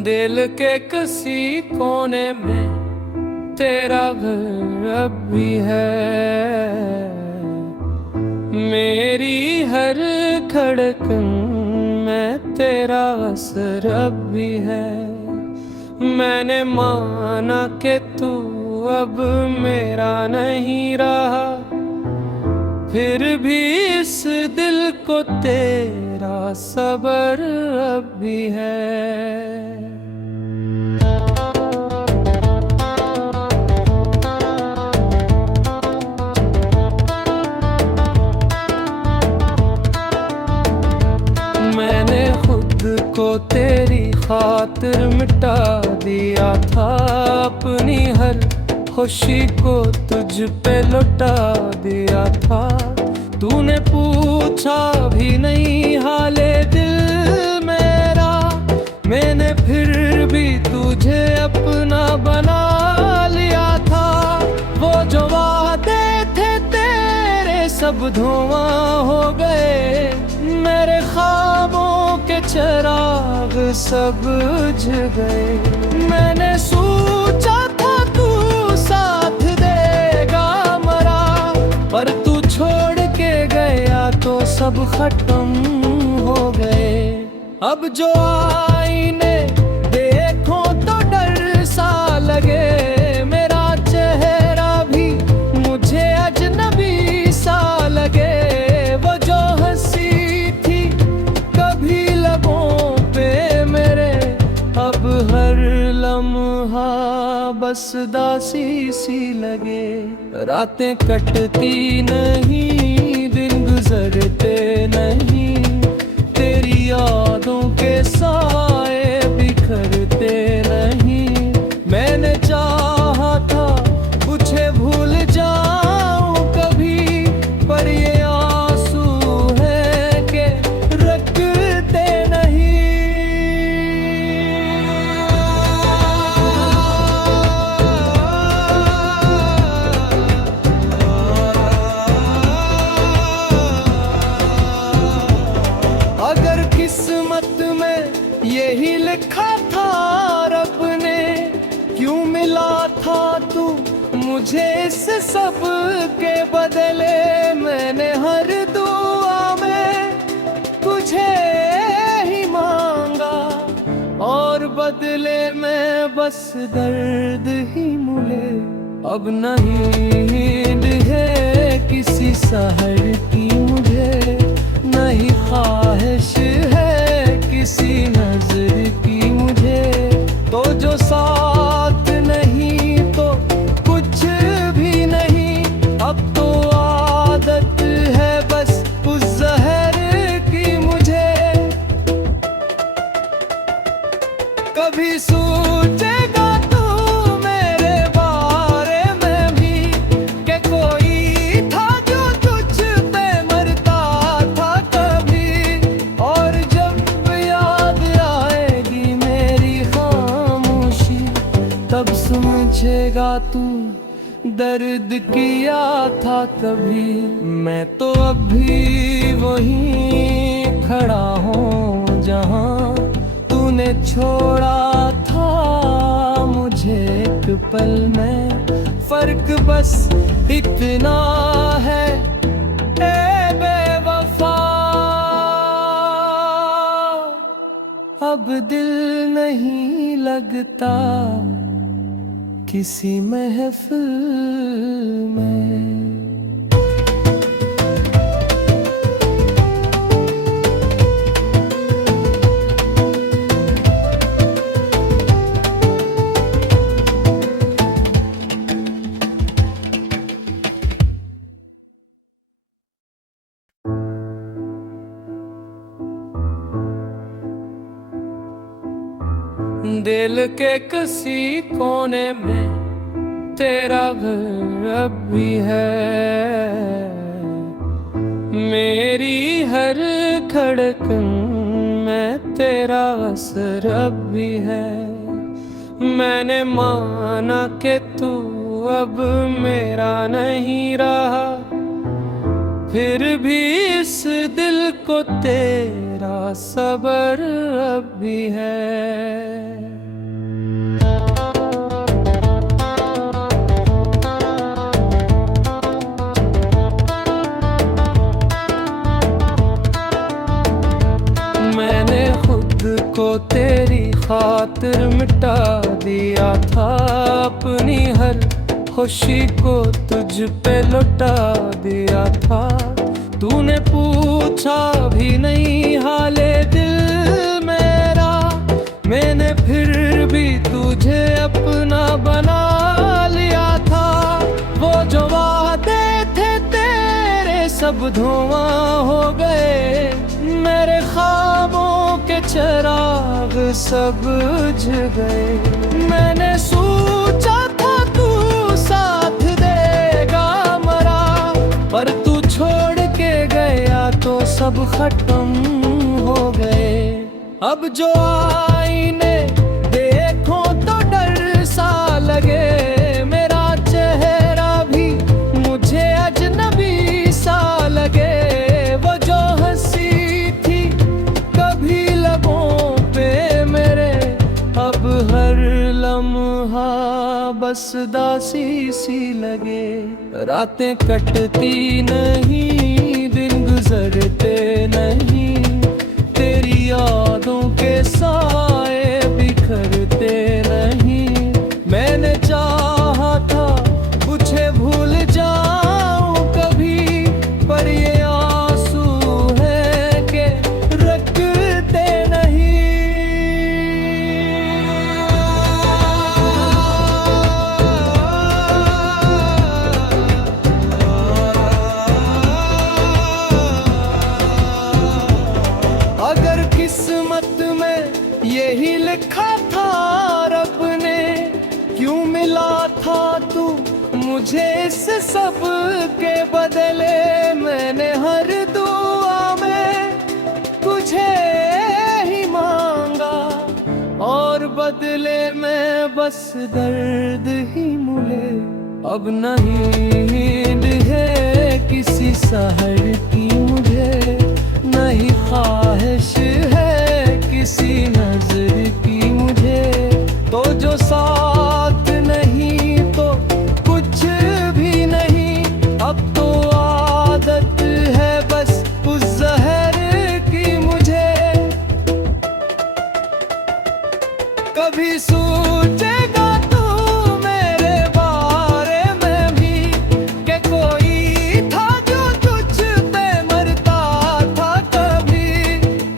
दिल के किसी कोने में तेरा घर अब भी है। मेरी हर धड़कन में तेरा असर अब भी है। मैंने माना कि तू अब मेरा नहीं रहा, फिर भी इस दिल को तेरा सब्र अब भी है। मैंने खुद को तेरी खातिर मिटा दिया था, अपनी हर खुशी को तुझ पे लुटा दिया था। तूने पूछा भी नहीं हाले दिल मेरा, मैंने फिर भी तुझे अपना बना लिया था। वो जो वादे थे तेरे सब धुआं हो गए, मेरे ख्वाबों के चिराग सब बुझ गए। मैंने सोचा था तू साथ देगा मरा, पर तू छोड़ के गया तो सब खत्म हो गए। अब जो आईने देखो तो डर सा लगे, मेरा चेहरा भी मुझे अजनबी सा लगे। वो जो हंसी थी कभी लबों पे मेरे, अब हर लम्हा बस दासी सी लगे। रातें कटती नहीं, दिन गुजरते नहीं, तेरी यादों के साए बिखरते नहीं। मैंने चाहा था तुझे भूल जाऊं कभी, पर ये आंसू है कि रखते नहीं। अगर किस्मत में यही लिखा था रब ने, क्यों मिला था तू मुझे इस सब के बदले। मैंने हर दुआ में तुझे ही मांगा, और बदले में बस दर्द ही मिले। अब नहीं नींद है किसी सहर की मुझे, नहीं ख्वाहिश है किसी नजर की मुझे। तो जो साथ नहीं तो कुछ भी नहीं, अब तो आदत है बस उस जहर की मुझे। कभी सोचेगा तू मेरे बारे में भी, कि कोई था जो तुझ पे मरता था कभी। और जब याद आएगी मेरी खामोशी, तब समझेगा तू दर्द किया था कभी। मैं तो अभी वहीं खड़ा हूँ जहाँ तूने छोड़ा था मुझे एक पल में। फर्क बस इतना है ए बेवफा, अब दिल नहीं लगता किसी महफिल में। दिल के किसी कोने में तेरा घर अब भी है। मेरी हर धड़कन में तेरा असर अब भी है। मैंने माना कि तू अब मेरा नहीं रहा, फिर भी इस दिल को तेरा सब्र अब भी है। मैंने खुद को तेरी खातिर मिटा दिया था, अपनी हर खुशी को तुझ पे लुटा दिया था। तूने पूछा भी नहीं हाले दिल मेरा, मैंने फिर भी तुझे अपना बना लिया था। वो जो वादे थे तेरे सब धुआं हो गए, मेरे ख्वाबों के चिराग सब बुझ गए। मैंने सोचा था तू साथ देगा मरा, पर तू छोड़ के गया तो सब खत्म हो गए। अब जो आईने देखो तो डर सा लगे, मेरा चेहरा भी मुझे अजनबी सा लगे। वो जो हंसी थी कभी लबों पे मेरे, अब हर लम्हा बस दासी सी लगे। रातें कटती नहीं, दिन गुजरते नहीं, तेरी यादों के साए बिखरते नहीं। मैंने चाहा था तुझे भूल जाऊं कभी, पर ये आंसू है कि रखते नहीं। अगर किस्मत में यही लिखा था रब ने, क्यों मिला था तू मुझे इस सब के बदले। मैंने हर दुआ में तुझे ही मांगा, और बदले में बस दर्द ही मिले। अब नहीं नींद है किसी सहर की मुझे, नहीं ख्वाहिश है किसी नजर की मुझे। तो जो साथ नहीं तो कुछ भी नहीं, अब तो आदत है बस उस जहर की मुझे। कभी सोचेगा तू मेरे बारे में भी, कि कोई था जो तुझ पे मरता था कभी।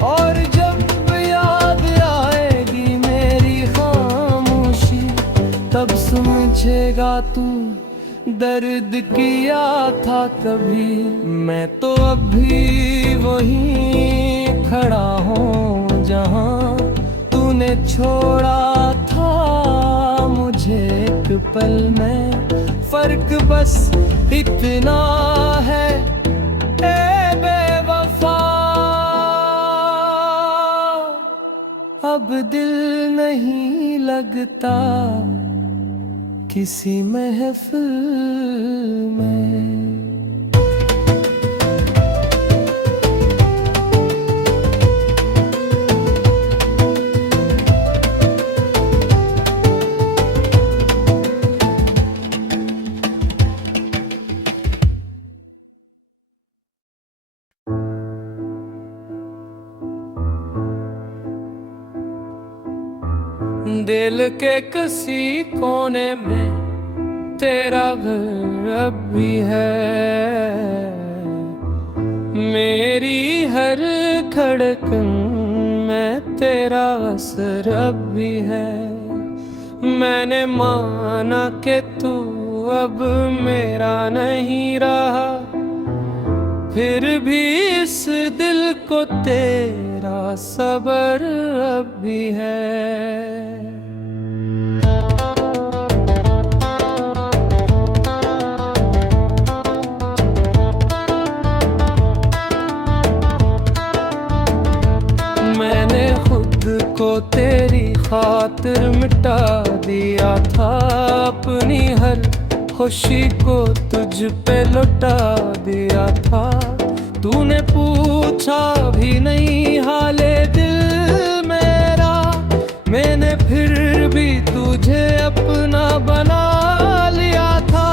और जब याद आएगी मेरी खामोशी, तब समझेगा तू दर्द किया था कभी। मैं तो अभी वहीं खड़ा हूँ जहाँ तूने छोड़ा था मुझे एक पल में। फर्क बस इतना है ए बेवफा, अब दिल नहीं लगता किसी महफिल में। दिल के किसी कोने में तेरा घर अब भी है। मेरी हर धड़कन में तेरा असर अब भी है। मैंने माना कि तू अब मेरा नहीं रहा, फिर भी इस दिल को तेरा सब्र अब भी है। मैंने खुद को तेरी खातिर मिटा दिया था, अपनी हर खुशी को तुझ पे लुटा दिया था। तूने पूछा भी नहीं हाले दिल मेरा, मैंने फिर भी तुझे अपना बना लिया था।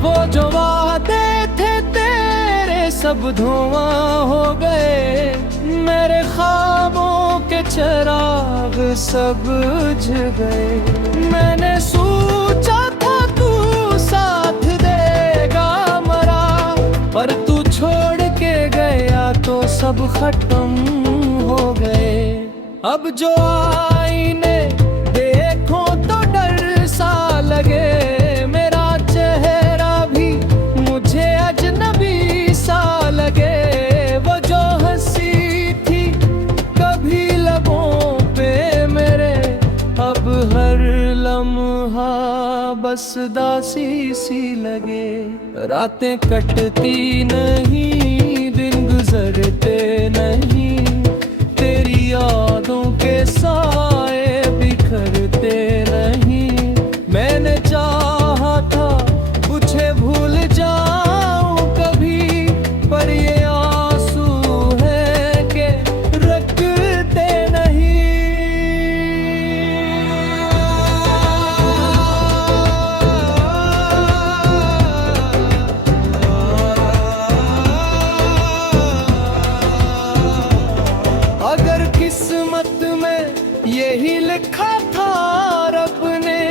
वो जो वादे थे तेरे सब धुआं हो गए, मेरे ख्वाबों के चिराग सब बुझ गए। मैंने सोचा था तू साथ देगा मरा, पर तू छोड़ के गया तो सब खत्म हो गए। अब जो आईने देखो तो डर सा लगे, मेरा चेहरा भी मुझे अजनबी सा लगे। वो जो हंसी थी कभी लबों पे मेरे, अब हर लम्हा बस दासी सी लगे। रातें कटती नहीं, दिन गुजरते नहीं, तेरी यादों के साए बिखरते नहीं। मैंने चाहा था तुझे भूल जाऊं कभी, पर ये आंसू है कि रखते नहीं। अगर किस्मत में यही लिखा था रब ने,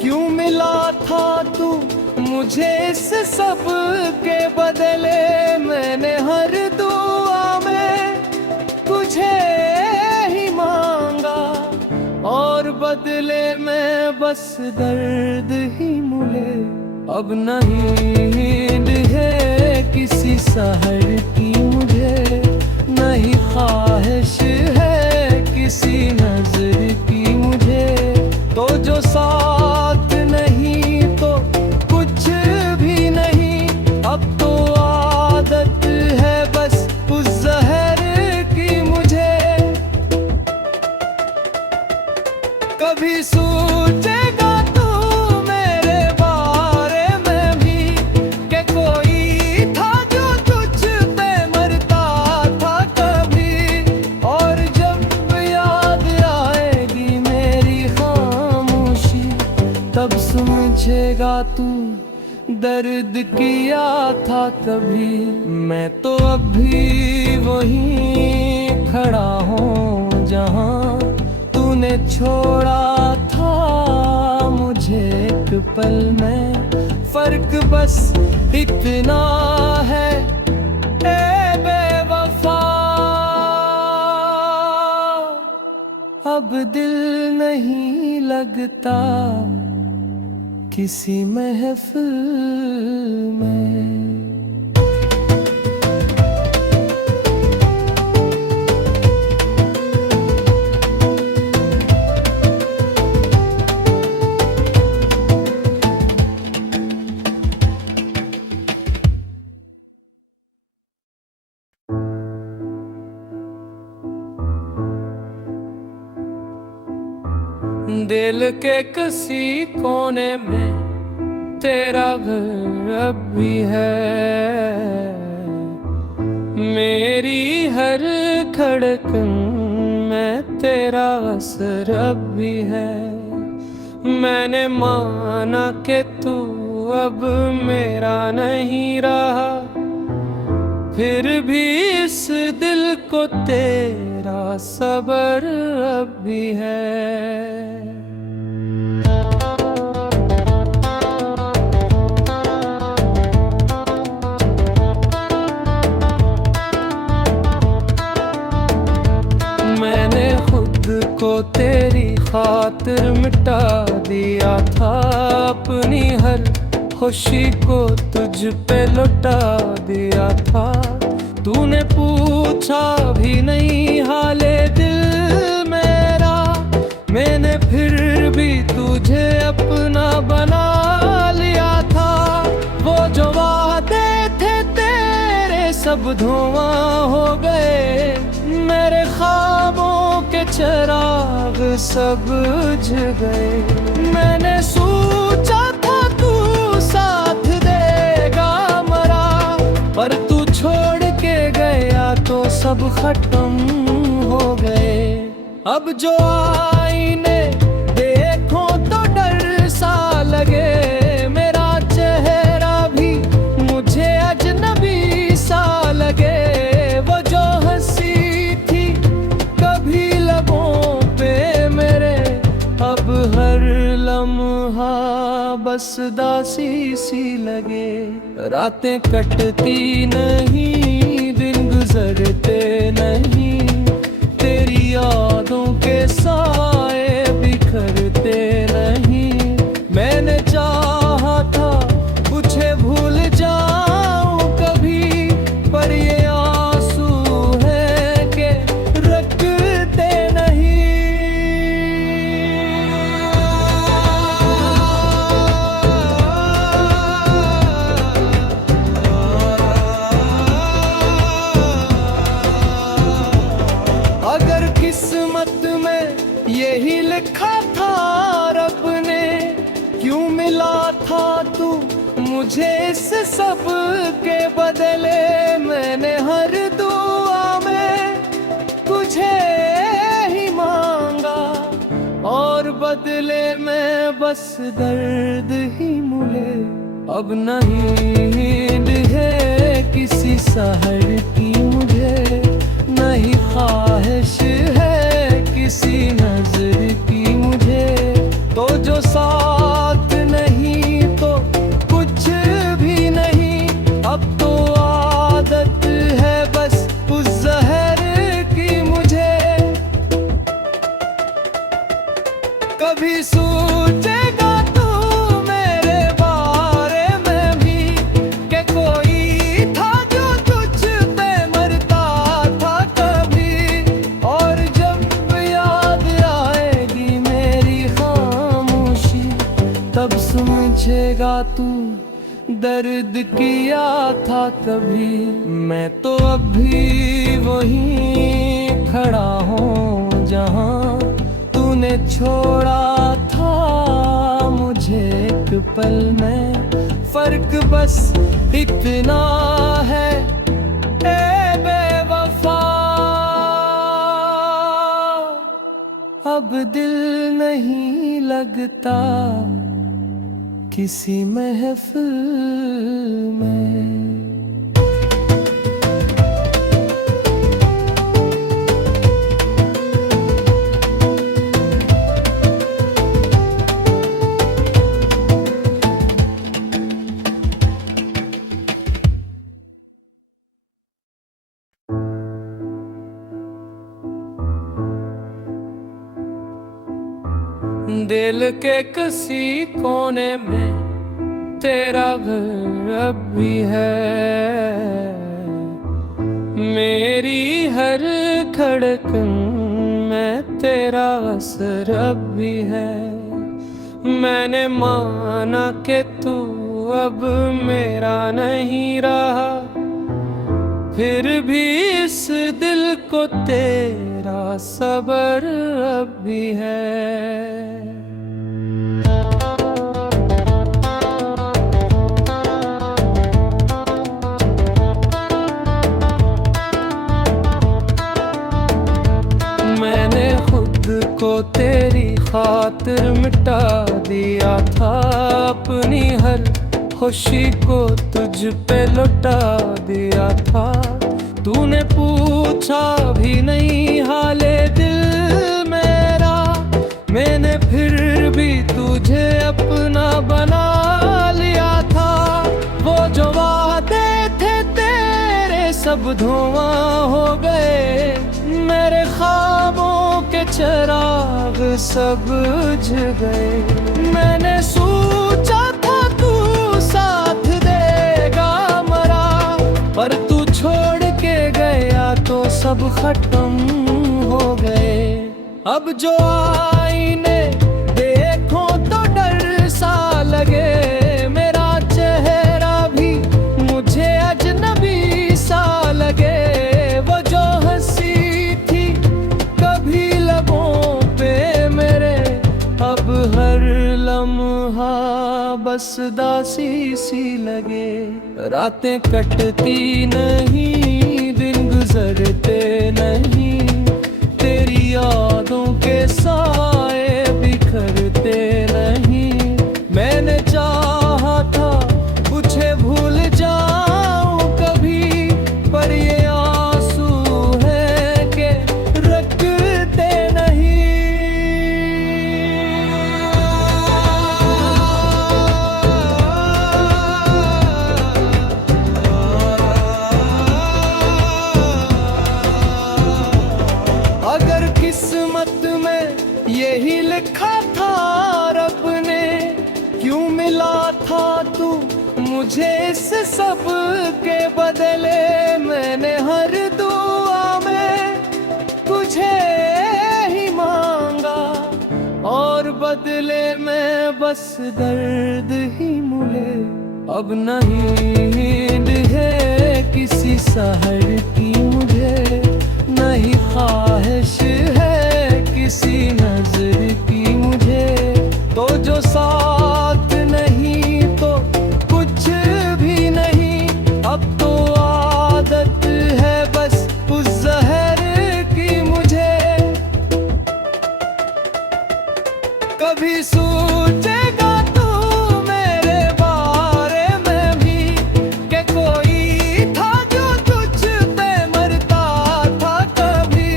क्यों मिला था तू मुझे इस सब के बदले। मैंने हर दुआ में तुझे ही मांगा, और बदले में बस दर्द ही मिले। अब नहीं नींद है किसी सहर की मुझे, नहीं ख्वाहिश है किसी नजर की मुझे। तो जो साथ नहीं तो कुछ भी नहीं, अब तो आदत है बस उस जहर की मुझे। कभी सोचेगा तू मेरे बारे में भी, कि कोई था जो तुझ पे मरता था कभी। और जब याद आएगी मेरी खामोशी, तब समझेगा तू दर्द किया था कभी। मैं तो अभी वहीं खड़ा हूँ जहाँ तूने छोड़ा था मुझे एक पल में। फर्क बस इतना है ए बेवफा, अब दिल नहीं लगता किसी महफिल में। दिल के किसी कोने में तेरा घर अब भी है, मेरी हर धड़कन में तेरा असर अब भी है। मैंने माना कि तू अब मेरा नहीं रहा, फिर भी इस दिल को तेरा सब्र अब भी है। मैंने खुद को तेरी खातिर मिटा दिया था, अपनी हर खुशी को तुझ पे लुटा दिया था। तूने पूछा भी नहीं हाले दिल मेरा, मैंने फिर भी तुझे अपना बना लिया था। वो जो वादे थे तेरे सब धुआं हो गए, मेरे ख्वाबों के चिराग सब बुझ गए। मैंने सोचा था तू पर तू छोड़ के गया तो सब खत्म हो गए। अब जो आईने देखो तो डर सा लगे, मेरा चेहरा भी मुझे अजनबी सा लगे। वो जो हंसी थी कभी लबों पे मेरे, अब हर लम्हा बस दासी सी लगे। रातें कटती नहीं, दिन गुजरते नहीं, तेरी यादों के साए बिखरते नहीं। मैंने चाहा था तुझे भूल जाऊं कभी, पर ये आंसू है कि रखते नहीं। अगर किस्मत में यही लिखा था रब ने, क्यों मिला था तू मुझे इस सब के बदले। मैंने हर दुआ में तुझे ही मांगा, और बदले में बस दर्द ही मिले। अब नहीं नींद है किसी सहर की मुझे, नहीं ख्वाहिश है किसी नजर की मुझे। तो जो साथ नहीं तो कुछ भी नहीं, अब तो आदत है बस उस जहर की मुझे। कभी सोचेगा तू मेरे बारे में भी, कि कोई था जो तुझ पे मरता था कभी। और जब याद आएगी मेरी खामोशी, तब समझेगा तू दर्द किया था कभी। मैं तो अभी वहीं खड़ा हूँ जहाँ तूने छोड़ा था मुझे एक पल में। फर्क बस इतना है ए बेवफा, अब दिल नहीं लगता किसी महफिल में। दिल के किसी कोने में तेरा घर अब भी है, मेरी हर धड़कन में तेरा असर अब भी है। मैंने माना कि तू अब मेरा नहीं रहा, फिर भी इस दिल को तेरा सब्र अब भी है। मैंने खुद को तेरी खातिर मिटा दिया था, अपनी हर खुशी को तुझ पे लौटा दिया था। तूने पूछा भी नहीं हाले दिल मेरा, मैंने फिर भी तुझे अपना बना लिया था। वो जो वादे थे तेरे सब धुआं हो गए, मेरे ख्वाबों के चिराग सब बुझ गए। मैंने सोचा था तू साथ देगा मरा, पर तू छोड़ के गया तो सब खत्म हो गए। अब जो आईने देखो तो डर सा लगे, मेरा चेहरा भी मुझे अजनबी सा लगे। वो जो हंसी थी कभी लबों पे मेरे, अब हर लम्हा बस पास दासी सी लगे। रातें कटती नहीं, दिन गुजरते नहीं, तेरी यादों के साए बिखरते नहीं। मैंने चाहा था तुझे भूल जाऊं कभी, पर ये आंसू है कि रखते नहीं। अगर किस्मत में यही लिखा था रब ने, क्यों मिला था तू मुझे इस सब के बदले। मैंने हर दुआ में तुझे ही मांगा, और बदले में बस दर्द ही मिले। अब नहीं नींद है किसी सहर की मुझे, नहीं ख्वाहिश है किसी नजर की मुझे। तो जो साथ नहीं तो कुछ भी नहीं, अब तो आदत है बस उस जहर की मुझे। कभी सोचेगा तू मेरे बारे में भी, कि कोई था जो तुझ पे मरता था कभी।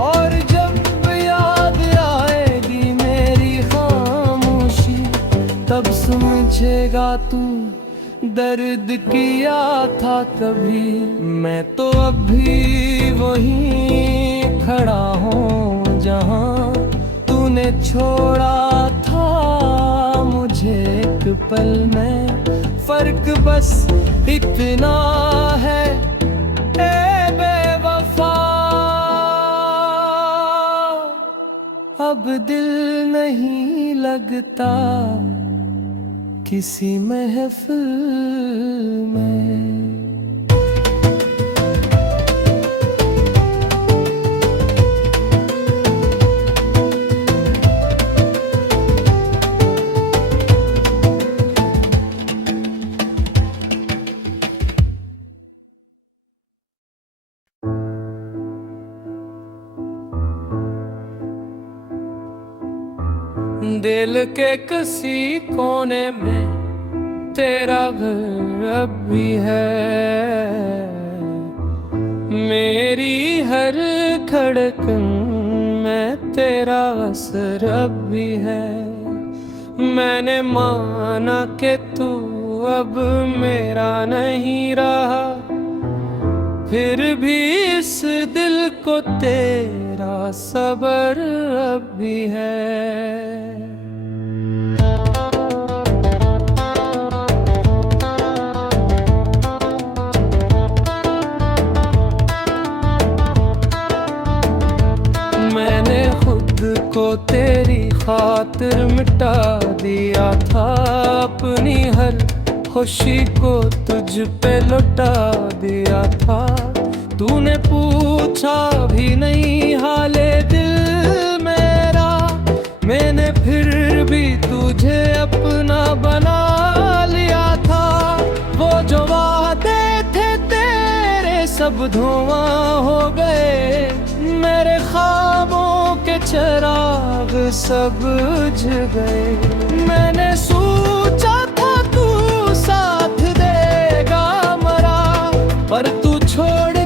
और जब याद आएगी मेरी खामोशी, तब समझेगा तू दर्द किया था कभी। मैं तो अभी वहीं खड़ा हूँ जहाँ तूने छोड़ा था मुझे एक पल में। फर्क बस इतना है ए बेवफा, अब दिल नहीं लगता किसी महफिल में। दिल के किसी कोने में तेरा घर अब भी है। मेरी हर धड़कन में तेरा असर अब भी है। मैंने माना कि तू अब मेरा नहीं रहा, फिर भी इस दिल को तेरा सब्र अब भी है। मैंने खुद को तेरी खातिर मिटा दिया था, अपनी हर खुशी को तुझ पे लौटा दिया था। तूने पूछा भी नहीं हाले दिल मेरा, मैंने फिर भी तुझे अपना बना लिया था। वो जो वादे थे तेरे सब धुआं हो गए, मेरे ख्वाबों के चिराग सब बुझ गए। मैंने सोचा था तू साथ देगा मरा, पर तू छोड़